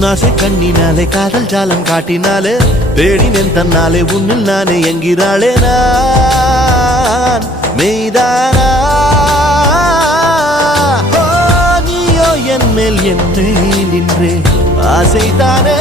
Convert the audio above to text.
உன்னாசை கண்ணினாலே காதல் ஜாலம் காட்டினாலே தேடினேன் தன்னாலே உன்னில் நானே என்கிறாளே நான் மெய்தானா நீயோ என் மேல் என்னே நின்றே ஆசைதானே